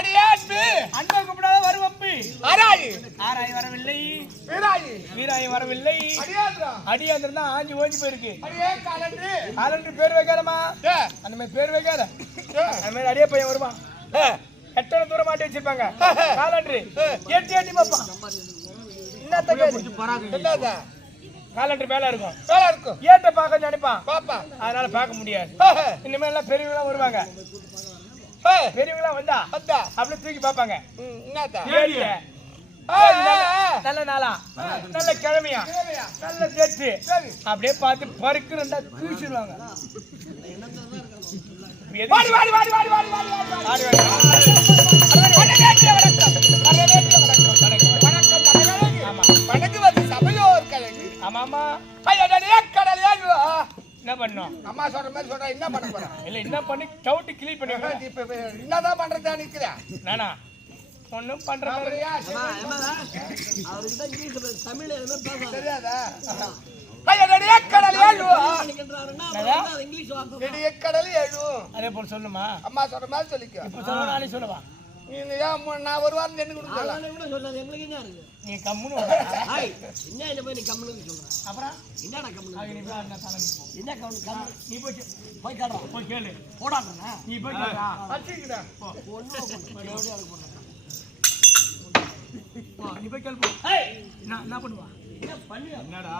அடியாத்து அன்பை கூப்பிடாத வருவப்பி ஆராய் ஆராய் வரவில்லை வீராய் வீராய் வரவில்லை அடியாத்ரா அடியாந்திரம் தான் ஆஞ்சி ஓஞ்சி போயிருக்கு அடியே காலன்று காலன்று பேர் வைக்காதமா அந்த மாதிரி பேர் வைக்காத அந்த மாதிரி அடியே பையன் வருவான் எத்தனை தூரம் மாட்டி வச்சிருப்பாங்க காலன்று எட்டி எட்டி பார்ப்பான் என்னதா காலன்று மேல இருக்கும் வேலை இருக்கும் ஏட்ட பார்க்க நினைப்பான் பாப்பா அதனால பார்க்க முடியாது இனிமேல் எல்லாம் பெரியவங்களா வருவாங்க பெரியவங்களா வந்தா அப்படியே தூக்கி பார்ப்பாங்க என்னதா நல்ல நாளா நல்ல கிழமையா நல்ல தேட்டு அப்படியே பார்த்து பருக்கு ரெண்டா தூசிடுவாங்க வாடி வாடி வாடி வாடி வாடி வாடி வாடி ஆமா என்ன பண்ணோம் அம்மா சொல்ற மாதிரி சொல்ற என்ன பண்ண போற இல்ல என்ன பண்ணி டவுட் கிளீன் பண்ணி இப்ப என்னதான் பண்றதா நிக்கிற நானா ஒண்ணும் பண்ற மாதிரியா அவர்கிட்ட இங்கிலீஷ் தமிழ் எதுவுமே பேச தெரியாதா அதே போல சொல்லுமா அம்மா சொல்ற மாதிரி சொல்லிக்க இப்ப சொல்ல நாளைக்கு சொல்லுவா நான் ஒரு வாரம் நின்று கொடுக்கலாம் எங்களுக்கு என்ன இருக்கு நீ கம்முன்னு என்ன என்ன போய் நீ கம்முன்னு சொல்றேன் அப்புறம் என்னடா கம்முன்னு என்ன கம்மு நீ போய் போய் கேடுறா போய் கேளு போடாடுறா நீ போய் கேளா நீ போய் கேளு நான் என்ன பண்ணுவா என்னடா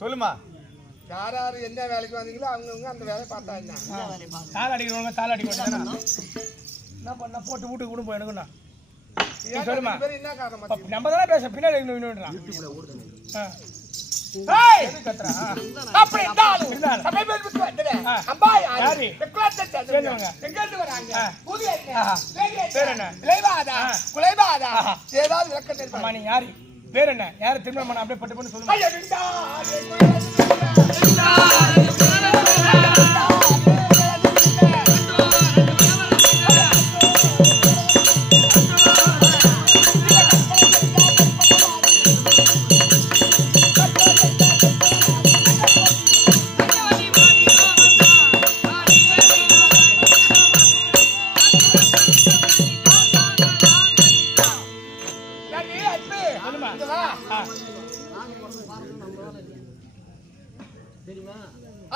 சொல்லுமா யாராரு என்ன வேலைக்கு வந்தீங்களோ அவங்கவுங்க அந்த வேலையை பார்த்தா என்ன தாள் அடிக்கிறவங்க தாள் அடிக்கணும் என்ன பண்ண போட்டு வீட்டுக்கு கூட போய் எனக்குண்ணா சொல்லுமா என்ன காரணம் நம்ம தானே பேச பின்னாடி யாரு பேர் என்ன யாரு திருமணம் பண்ண அப்படியே பட்டு பண்ணி சொல்லுங்க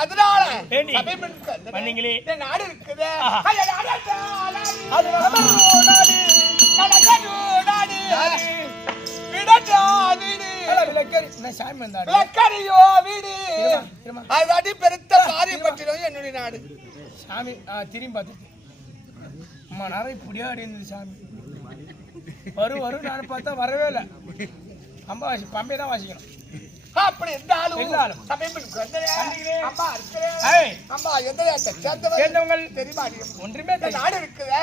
அதனால பண்ணீங்களே நாடு இருக்குது பெருத்த காரியம் பற்றினோம் என்னுடைய நாடு சாமி திரும்பி பார்த்துட்டு அம்மா நேரம் இப்படியா அடி இருந்தது சாமி வரும் வரும் நான் பார்த்தா வரவே இல்லை அம்மா வாசி பம்பை தான் வாசிக்கணும் அப்படி இருந்தாலும் தெரியுமா ஒன்றுமே நாடு இருக்குது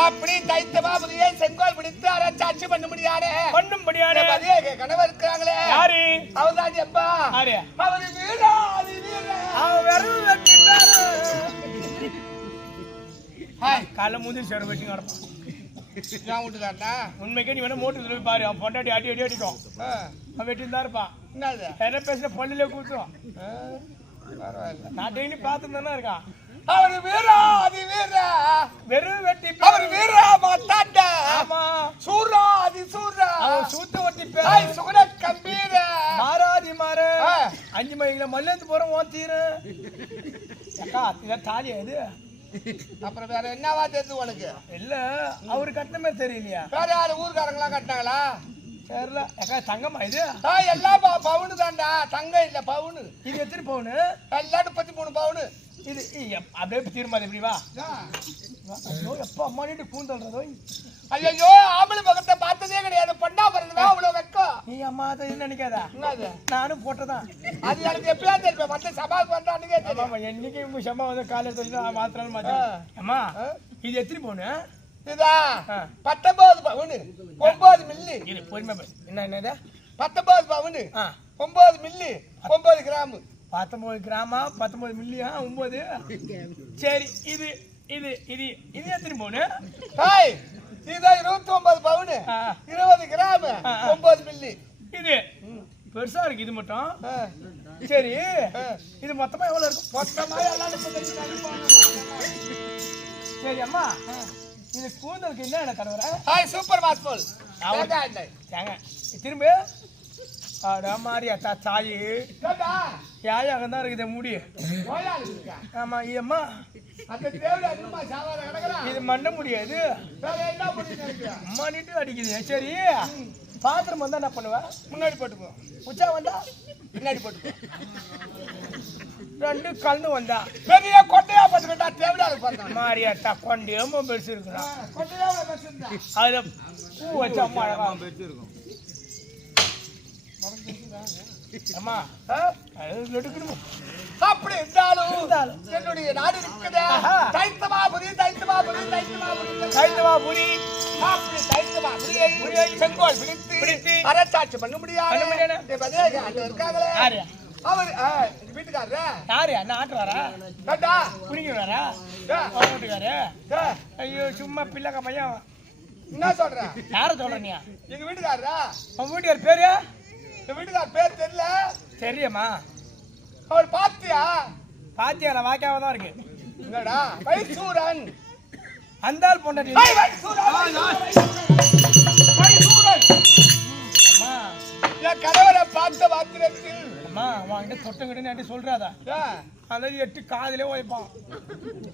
அப்படி தைத்தமாபுரியை செங்கோல் பிடித்து அரசாட்சி பண்ண முடியாது கனவு இருக்கிறாங்களே யாரு அவர்தான் எப்பா அவரு வீரா காலை மூஞ்சி சேர வெட்டி நடப்பான் உண்மைக்கே நீ வேணா மோட்டு பாரு அவன் பொண்டாட்டி அடி அடி அடிக்கும் அவன் வெட்டின்னு தான் இருப்பான் என்ன பேசுன பள்ளியில கூத்துவான் நான் டெய்லி பார்த்துன்னு இருக்கான் அவரு வீரா அது வீரா வெறும் வெட்டி அவர் வீரா மாத்தாண்டா ஆமா சூரா அது சூரா சூத்த ஒட்டி பேர் சுகுண கம்பீர மாறாதி மாற 5 மணிக்குல மல்லேந்து போறோம் ஓத்தீரு அக்கா இதான் தாலியா இது அப்புறம் வேற என்னவா தெரியுது உனக்கு இல்ல அவரு கட்டின மாதிரி தெரியலையா வேற யாரு ஊர்காரங்களா கட்டினாங்களா தெரியல அக்கா தங்கம்மா இது எல்லாம் பவுனு தாண்டா தங்கம் இல்ல பவுனு இது எத்தனை பவுனு எல்லாம் 33 பவுனு இது அப்படியே தீர்மானம் எப்படி வா எப்ப அம்மா நீட்டு கூந்தல்றதோ ஐயோ ஆம்பளை பக்கத்தை பார்த்ததே கிடையாது பொண்ணா பிறந்தா அவ்வளவு வெக்கம் நீ அம்மா மாத்தம் நினைக்காதா என்னது நானும் போட்டதான் அது எனக்கு எப்படியாவது தெரியும் மத்த சபாவுக்கு வந்தா அன்னைக்கே தெரியும் ஆமா என்னைக்கு உங்க சம்பா வந்து காலையில சொல்லி மாத்திரம் மாத்தேன் அம்மா இது எத்தனை பவுனு இதா 19 பவுன் 9 மில்லி இது பொறுமை என்னது 19 பவுன் 9 மில்லி 9 கிராம் 19 கிராமா 19 மில்லியா 9 சரி இது இது இது இது எத்தனை பவுனு ஹாய் இதா 29 பவுன் 20 கிராம் 9 மில்லி இது பெருசா இருக்கு இது மட்டும் சரி இது மொத்தமா எவ்வளவு இருக்கும் மொத்தமா எல்லாம் சரி அம்மா இது கூந்தலுக்கு என்ன கடவுற ஹாய் சூப்பர் மாஸ்போல் ஏங்க திரும்ப அட மாரியா தாயி யாயாக தான் இருக்குது முடி ஆமா இதம்மா இது மண்ட முடியாது அம்மா நீட்டு அடிக்குது சரி பாத்திரம் வந்தா என்ன பண்ணுவேன் முன்னாடி போட்டுக்குவோம் உச்சா வந்தா பின்னாடி போட்டுக்குவோம் ரெண்டு கலந்து வந்தா பெரிய கொட்டையா போட்டுக்கிட்டா தேவையா மாரியாத்தா கொண்டையும் பெருசு இருக்குண்ணா அதுல பூ வச்சா அம்மா அழகா பெருசு இருக்கும் அம்மா எடுக்கணும் அப்படி இருந்தாலும் என்னுடைய நாடு இருக்குது தைத்தமாபுரி அப்படி தைத்தமாபுரியை செங்கோல் பிடித்து அரசாட்சி பண்ண முடியாது இருக்காங்களே அவர் வீட்டுக்காரரு யாரு அண்ணா ஆட்டுவாரா கேட்டா குடிக்கிறாரா வீட்டுக்காரு ஐயோ சும்மா பிள்ளைக்க பையன் என்ன சொல்ற யார சொல்ற நீ எங்க வீட்டுக்காரரா உன் வீட்டுக்கார பேரு எங்க வீட்டுக்கார பேர் தெரியல தெரியுமா அவர் பாத்தியால வாக்கியாவ தான் இருக்கு என்னடா வைசூரன் அந்த ஆள் பொண்டாட்டி வைசூரன் அம்மா என் கணவரை பார்த்த மாத்திரத்தில் அம்மா வாங்கிட்டு தொட்டங்கிட்டு சொல்றாதா அதை எட்டு காதலே ஓய்ப்பான்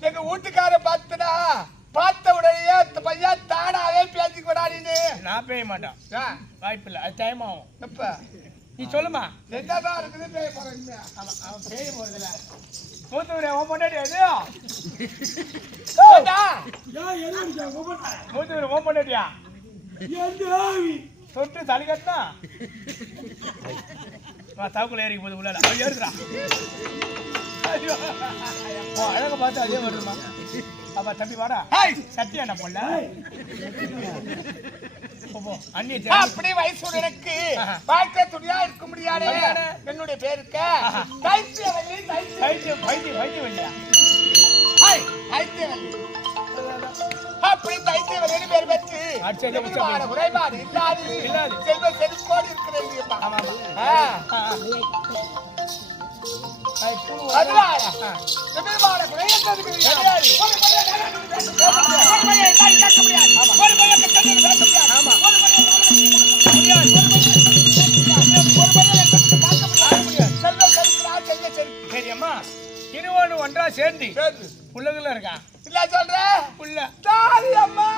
எங்க வீட்டுக்கார பார்த்தனா பார்த்த உடனே பையன் தானாவே பேசிக்கு விடாடின்னு நான் பேய மாட்டேன் வாய்ப்பு இல்லை அது டைம் ஆகும் எப்ப நீ சொல்லுமா என்னதான் இருக்குது பேய போறேன் அவன் பேய போறதில்ல மூத்தவரே ஓ பொண்டாட்டி அது மூத்தவரே ஓ பொண்டாட்டியா தொட்டு தலை கட்டினா தவக்குள்ள ஏறிக்கு போது உள்ள அவன் ஏறுறா அழக பார்த்து அதே வருமா அப்ப தம்பி வாடா சத்தியா என்ன பொண்ண அப்படி வயசுடனுக்கு வாழ்க்கை துணியா இருக்க முடியாது என்னுடைய பேருக்கு அப்படி தைத்தியவல்லி பேர் பெற்று குறைபாடு இல்லாது செல்வ செருக்கோடு இருக்கிறது சரியம்மா இருவனு ஒன்றா சேர்ந்து புள்ளகுல இருக்கா இல்ல சொல்ற புள்ள தாரி அம்மா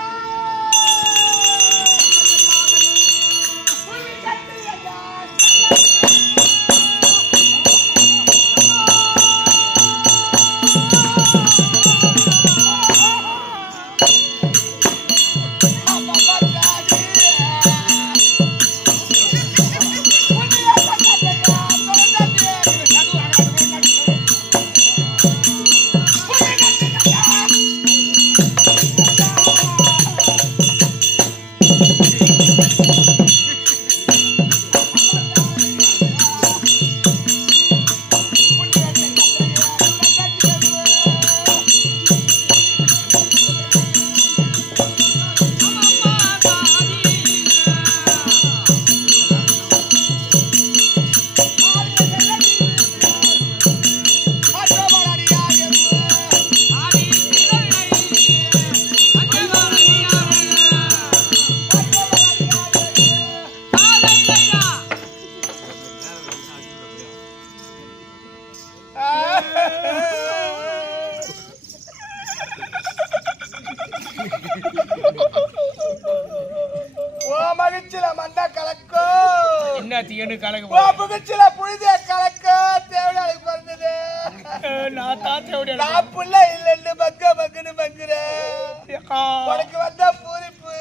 புகச்சில புழுதிய கலக்க தேவையாளுக்கு பிறந்தது நான் தாத்தா நான் புள்ள இல்லன்னு பக்க பக்குன்னு பங்குற உனக்கு வந்தா பூரிப்பு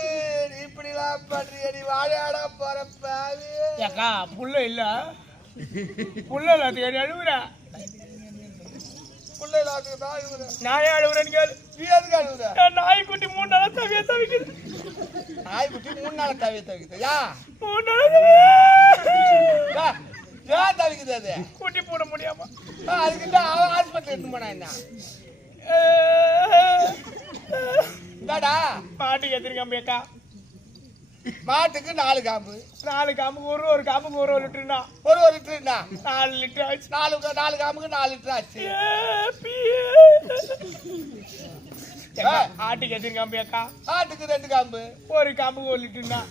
இப்படி பண்றியடி வாழையாடா போறப்பாவே ஏக்கா புள்ள இல்ல புள்ள எல்லாத்துக்கு அழுவுற புள்ள எல்லாத்துக்கு தான் அழுவுறேன் நாயே அழுவுறேன்னு கேளு நீ எதுக்கு அழுவுற நாய்க்குட்டி 3 நாளா தவிக்குது நாய்க்குட்டி 3 நாள் தவிக்குது யா 3 நாளா ஏன் தவிக்குது அது குட்டி போட முடியாம அதுக்கிட்ட அவன் ஹாஸ்பிட்டல் எடுத்து போனா என்ன இந்தாடா மாட்டுக்கு எத்தனை காம்பு ஏக்கா மாட்டுக்கு 4 காம்பு 4 காம்புக்கு ஒரு காம்புக்கு 1 லிட்டர்னா ஒரு லிட்டர்னா 4 லிட்டர் ஆச்சு 4 காம்புக்கு 4 லிட்டர் ஆச்சு ஆட்டுக்கு எத்தனை காம்பு ஏக்கா ஆட்டுக்கு 2 காம்பு ஒரு காம்புக்கு 1 லிட்டர்னா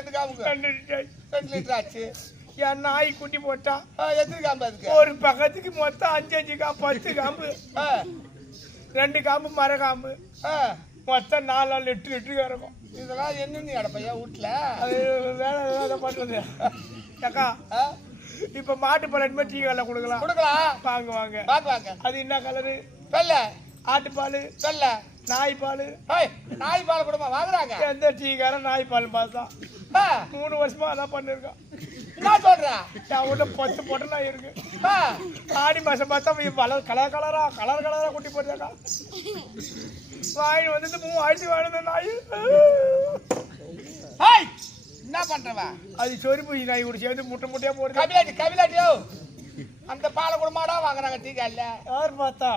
2 காம்புக்கு 2 லிட்டர் 2 லிட்டர் ஆச்சு என் நாய் குட்டி போட்டா எத்தனை காம்பு அதுக்கு ஒரு பக்கத்துக்கு மொத்தம் 5 காம்பு 10 காம்பு 2 காம்பு மர காம்பு மொத்தம் 4 லிட்டர் இருக்கும் இதெல்லாம் என்னன்னு அடப்பையா வீட்டுல அது வேலை பண்றது அக்கா இப்ப மாட்டு பால் டீ கல்ல கொடுக்கலாம் வாங்க வாங்க அது என்ன கலரு வெள்ளை ஆட்டுப்பால் வெள்ளை நாய் பால் நாய் பால் கொடுமா வாங்குறாங்க எந்த டீக்காரன் நாய் பால் பார்த்தா 3 வருஷமா அதான் பண்ணிருக்கான் என்ன சொல்ற என் வீட்டுல 10 பொட்டனா இருக்கு ஆடி மாசம் பார்த்தா கலர் குட்டி போட்டாக்கா வாங்கி வந்து 3000 வாங்கின நாய் என்ன பண்றவ அது சொறி பூச்சி நாய் கூட சேர்ந்து முட்டையா போடுது கபிலாட்டியோ அந்த பாலை குடுமாடா வாங்குறாங்க டீ கால யார் பார்த்தா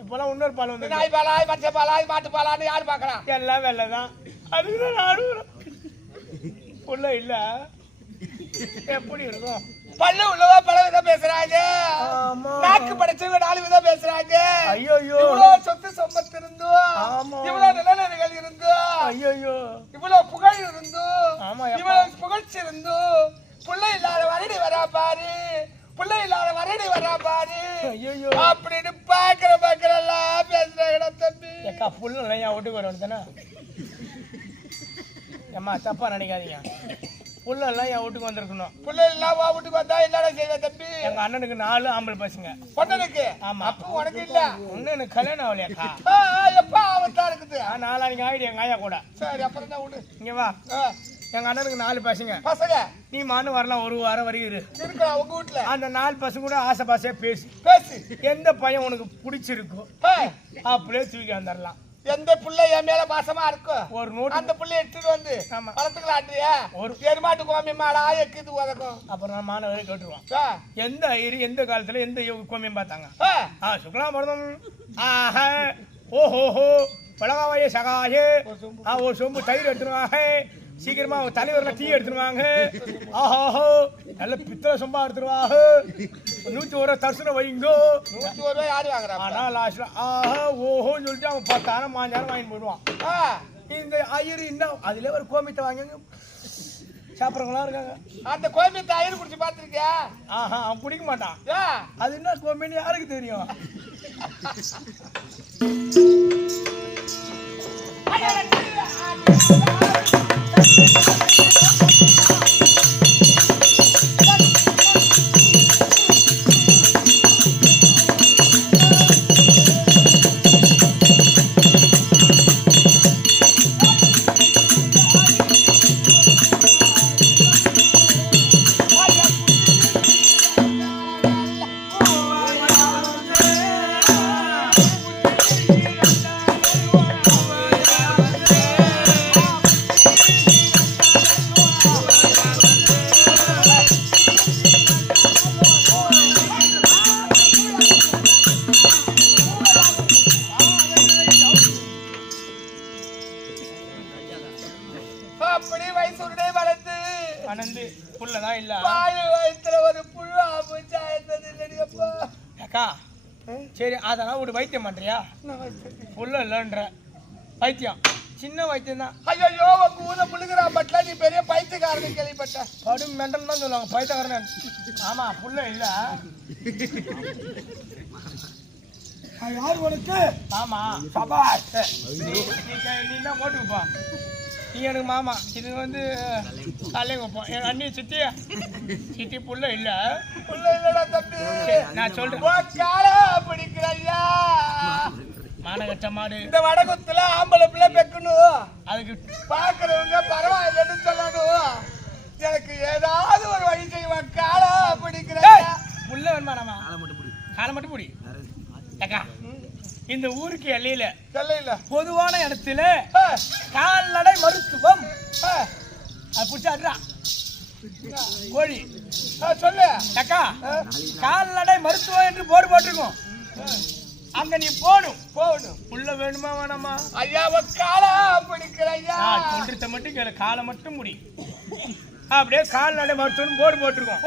இப்பெல்லாம் இன்னொரு பால் வந்து நாய் பாலாய் மச்ச பாலாய் மாட்டு பாலான்னு யாரு பாக்குறான் எல்லாம் வெள்ளதான் அதுக்குதான் நானும் உள்ள இல்ல எப்படி இருக்கும் பல்லு உள்ளவா பல விதம் பேசுறாங்க நாக்கு படைச்சவங்க 4 விதம் பேசுறாங்க ஐயோ இவ்வளவு சொத்து சம்பத்து இருந்தோம் இவ்வளவு நிலநடுகள் இருந்தோம் ஐயோ இவ்வளவு புகழ் இருந்தோம் இவ்வளவு புகழ்ச்சி இருந்தோம் பிள்ளை இல்லாத வரடி வரா பாரு பிள்ளை இல்லாத வரடி வரா பாரு ஐயோ அப்படின்னு பாக்குற எல்லாம் பேசுறாங்க தம்பி ஏக்கா புள்ள என் வீட்டுக்கு வரணும் தானே அம்மா தப்பா நினைக்காதீங்க புள்ள எல்லாம் என் வீட்டுக்கு வந்திருக்கணும் புள்ள எல்லாம் வா வீட்டுக்கு வந்தா என்னடா செய்வேன் தம்பி எங்க அண்ணனுக்கு 4 ஆம்பளை பசங்க பொண்ணனுக்கு ஆமா அப்ப உனக்கு இல்ல ஒண்ணு எனக்கு கல்யாணம் ஆகலையாக்கா எப்ப ஆவத்தா இருக்குது நாளைக்கு ஆயிடு எங்க ஆயா கூட சரி அப்புறம் தான் விடு இங்க வா எங்க அண்ணனுக்கு 4 பசங்க நீ மானு வரலாம் 1 வாரம் வரைக்கும் இருக்கா உங்க வீட்டுல அந்த 4 பசங்க கூட ஆசை பாசையா பேசு எந்த பையன் உனக்கு பிடிச்சிருக்கோ அப்படியே தூக்கி வந்துடலாம் எந்த புள்ள என் மேல பாசமா இருக்கும் ஒரு நோட்டு அந்த புள்ள எடுத்துட்டு வந்து வளர்த்துக்கலான்றியா ஒரு எருமாட்டு கோமி மாடா எக்குது உதக்கும் அப்புறம் நான் மாணவரை கேட்டுருவான் எந்த காலத்துல எந்த கோமியம் பார்த்தாங்க சுக்லாம் மருதம் ஆஹ ஓஹோஹோ பழகாவையே சகாயே ஒரு சொம்பு தயிர் எடுத்துருவாங்க சீக்கிரமா தலைவர்ல டீ எடுத்துருவாங்க ஆஹாஹோ நல்ல பித்தளை சொம்பா எடுத்துருவாங்க 101 தர்சனம் வைங்கோ 101 யாரு வாங்குறாங்க ஆனா லாஸ்ட்ல ஆஹா ஓஹோன்னு சொல்லிட்டு அவன் 10,000 5,000 வாங்கி போயிடுவான் இந்த ஐயர் இன்னும் அதுல ஒரு கோமியத்தை வாங்கி சாப்பிட்றவங்களா இருக்காங்க அந்த கோமியத்தை ஐயர் குடிச்சு பாத்துருக்கியா அவன் குடிக்க மாட்டான் அது என்ன கோமியன்னு யாருக்கு தெரியும் புள்ளதான் இல்ல ஒரு புழு அக்கா சரி அதெல்லாம் ஒரு வைத்தியம் பண்றியா புள்ள இல்லைன்ற வைத்தியம் சின்ன வைத்தியம் தான் ஐயோ உங்க ஊர்ல புள்ளுகிறா பட்ல நீ பெரிய பைத்தியக்காரன் கேள்விப்பட்ட படும் மெண்டல் தான் சொல்லுவாங்க பைத்தியக்காரன் ஆமா புள்ள இல்ல யாரு உனக்கு ஆமா சபாஷ் நீ தான் போட்டுப்பா நீ எனக்கு மாமா இது வந்து காலையும் வைப்போம் என் அண்ணி சித்தி புள்ள இல்லடா தம்பி நான் சொல்றேன் கால பிடிக்கிறையா மானகட்ட மாடு. இந்த வடகுத்துல ஆம்பளை பிள்ளை பெக்கணும். அதுக்கு பாக்குறவங்க பரவாயில்லன்னு சொல்லணும். எனக்கு ஏதாவது ஒரு வழி செய்வான். காலை பிடிக்கிறேன். புள்ள வேணுமானமா? காலை மட்டும் பிடி. அக்கா இந்த ஊருக்கு எல்லையில பொதுவான இடத்துல கால்நடை மருத்துவம் அது பிடிச்சாடுறா கோழி சொல்லு அக்கா. கால்நடை மருத்துவம் என்று போர்டு போட்டிருக்கோம். அங்க நீ போகணும். உள்ள வேணுமா வேணாமா? ஐயாவை காலை பிடிக்கிற ஐயா சொல்றத மட்டும் கேளு. காலை மட்டும் முடி. அப்படியே கால்நடை மருத்துவம் போர்டு போட்டிருக்கோம்.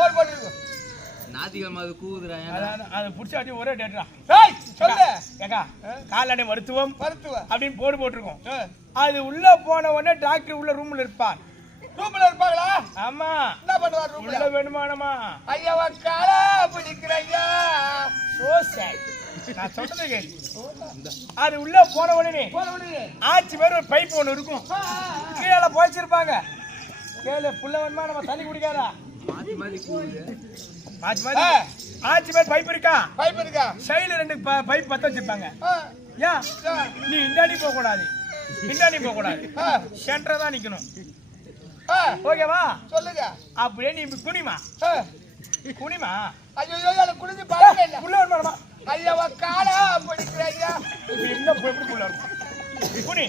அதை பிடிச்சாட்டி ஒரே டேட்டா சொல்லு ஏக்கா. கால்நடை மருத்துவம் அப்படின்னு போர்டு போட்டிருக்கோம். அது உள்ள போன உடனே டாக்டர் உள்ள ரூம்ல இருப்பார். ரூம்ல இருப்பாங்களா? ஆமா. என்ன பண்ணுவார் ரூம்ல? உள்ள வேணுமானமா? ஐயாவை காலை பிடிக்கிற ஐயா. நான் சொல்றதை கேளு. அது உள்ள போன உடனே ஆச்சு பேர் ஒரு பைப் ஒண்ணு இருக்கும். கீழே போய்ச்சிருப்பாங்க. கேளு புள்ள வேணுமா நம்ம தண்ணி குடிக்காதா? ஆச்சு பேர் பைப் இருக்கா? சைடுல 2 பைப் பத்த வச்சிருப்பாங்க. ஏன் நீ இண்டாடி போக கூடாது, பின்னாடி போக கூடாது, சென்டரா தான் நிக்கணும். ஓகேவா? சொல்லுங்க. அப்படியே நீ குனிமா. ஐயோ எனக்கு குனிஞ்சு பாருங்க. புள்ள வேணுமா? ஐயாவை காலை பிடிக்கிற ஐயா. என்ன எப்படி புள்ள இருக்கும்? குனி.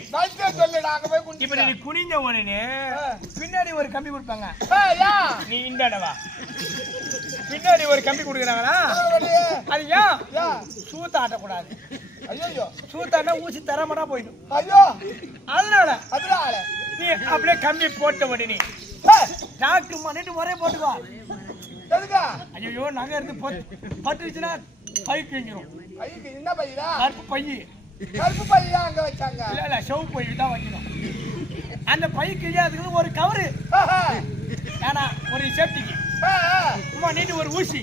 சொல்லு நாங்க போய் குனிஞ்சு. இப்ப நீ குனிஞ்ச உடனே பின்னாடி ஒரு கம்பி கொடுப்பாங்க. நீ இண்டாடவா? பின்னாடி ஒரு கம்பி கொடுக்குறாங்களா? அது ஏன்? சூத்த ஆட்டக்கூடாது. ஐயோ சூத்தாட்டா ஊசி தரமாட்டா போயிடும். ஐயோ அதனால நீ அப்படியே கம்பி போட்ட உடனே டாக்டர் பண்ணிட்டு ஒரே போட்டுக்கோ. ஐயோ நகை இருந்து பட்டுச்சுன்னா பை கிழிஞ்சிரும். என்ன பையா? கருப்பு பையா அங்க வச்சாங்க. இல்ல செவப்பு பை தான் வைக்கணும். அந்த பை கிழியாதுக்கு ஒரு கவரு. ஏன்னா ஒரு சேஃப்டிக்கு நீட்டு ஒரு ஊசி.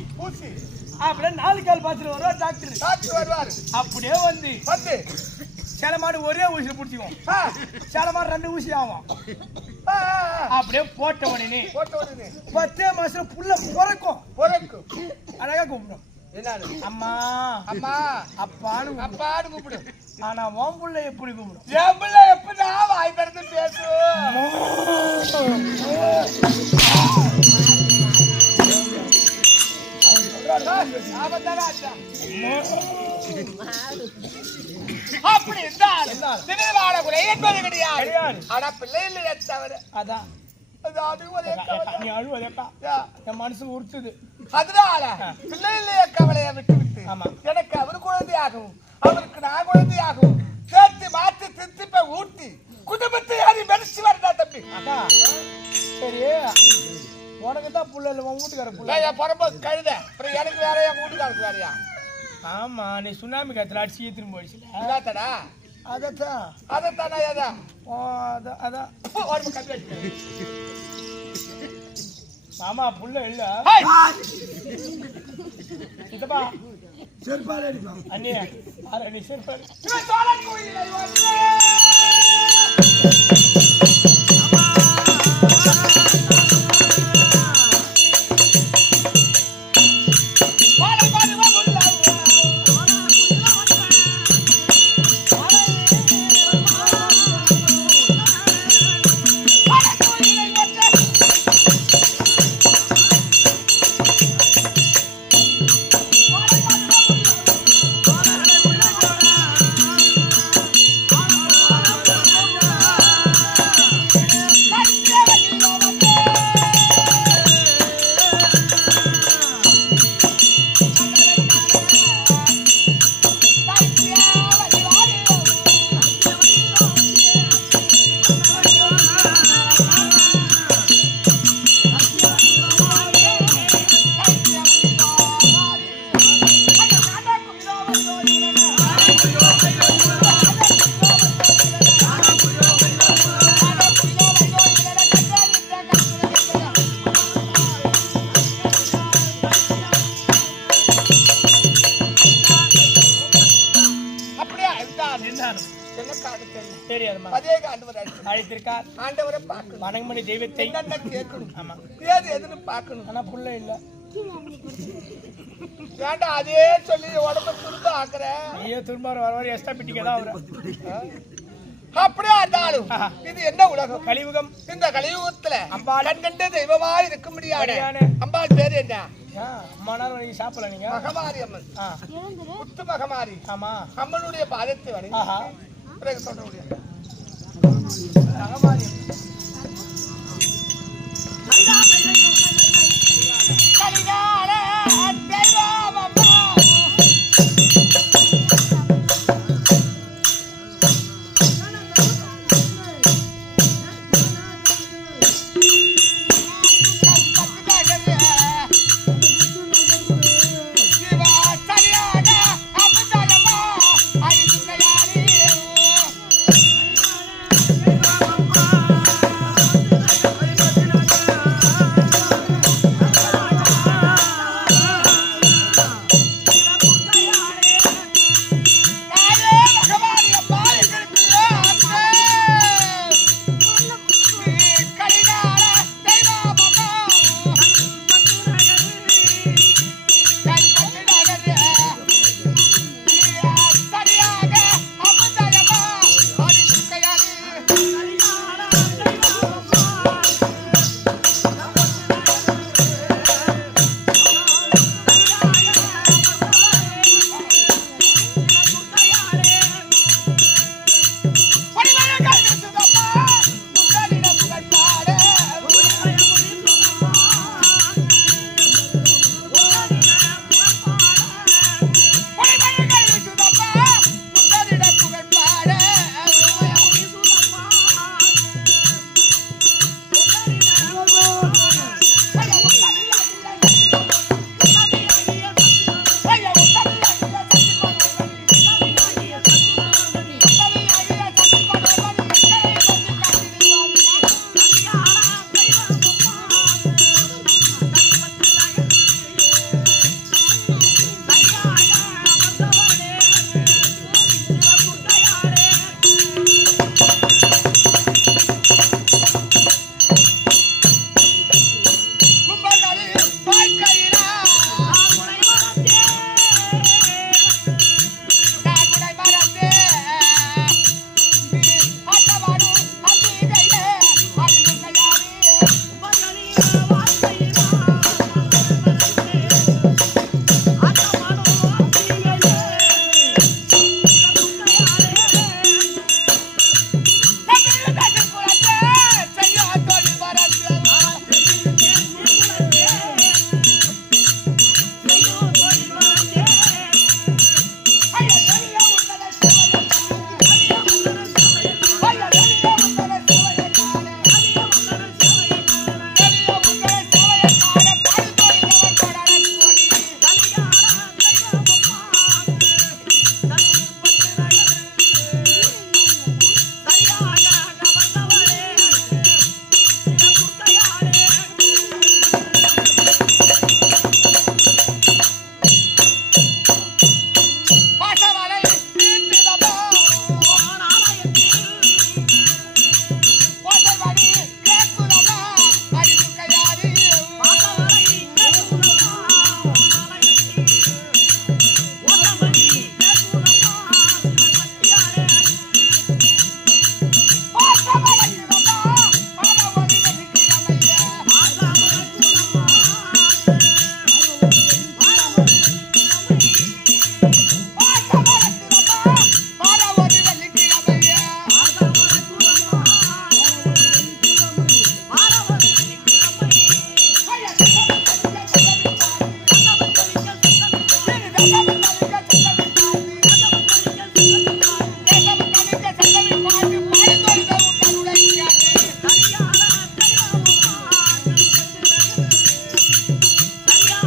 அப்படியே 4 கால் பாத்துட்டு வருவா டாக்டர் வருவாரு. அப்படியே வந்து சில மாடு ஒரே ஊசியில பிடிச்சிக்கும். சில மாடு 2 ஊசி ஆகும். அப்படியே போட்ட உடனே 10 மாசம் புள்ள பிறக்கும். அழகா கூப்பிடும். அம்மா அம்மா அப்பான்னு கூப்பிடு. ஆனா உன் புள்ள எப்படி கூப்பிடும்? என் புள்ள எப்படா வாய் திறந்து பேசும்? அப்படி இருந்தால் என்பது கிடையாது. ஆனா பிள்ளைகளை தவிர அதான் என் மனசு உறுத்துது. அதனால பிள்ளைகளைய கவலையை விட்டு எனக்கு அவர் குழந்தையாகவும் அவருக்கு நான் குழந்தையாகவும் சேர்த்து மாற்றி திருப்பி ஊட்டி குடும்பத்தை யாரும் மெரிச்சு வரதா தம்பி. அக்கா சரி உனக்கு தான் புள்ள இல்ல, உன் வீட்டுக்கார புள்ள பிறம்போது கழுத. அப்புறம் எனக்கு வேறையா என் வீட்டுக்காருக்கு வேறையா? ஆமா நீ சுனாமி காத்துல அடிச்சு ஏத்துன்னு போயிடுச்சுல. அதாத்தடா அதைத்தானா? அதான் ஆமா புள்ள இல்ல. இதப்பா செருப்பாலே அடிப்பான். அண்ணே நீ செருப்பாலே அழைத்திருக்கார். வணங்கமணி தெய்வத்தை கேட்கணும். ஆமா எதுன்னு பார்க்கணும். ஆனா புள்ள இல்ல. ஏன்டா அதே சொல்லி உடம்ப துரும்ப ஆக்குற நீயே திரும்ப வர வர எக்ஸ்ட்ரா பிட்டிங்க தான் வரும். அப்படியே இருந்தாலும் இது என்ன உலகம்? கலியுகம். இந்த கலியுகத்துல அம்பாள் கண் கண்டு தெய்வமாய் இருக்க முடியாது. அம்பாள் பேரு என்ன? அம்மா நேரம் நீங்க சாப்பிடல நீங்க. மகமாரி அம்மன். முத்து மகமாரி. ஆமா. அம்மனுடைய பாதத்தை வணங்கி பிறகு சொல்ல முடியாது. மகமாரி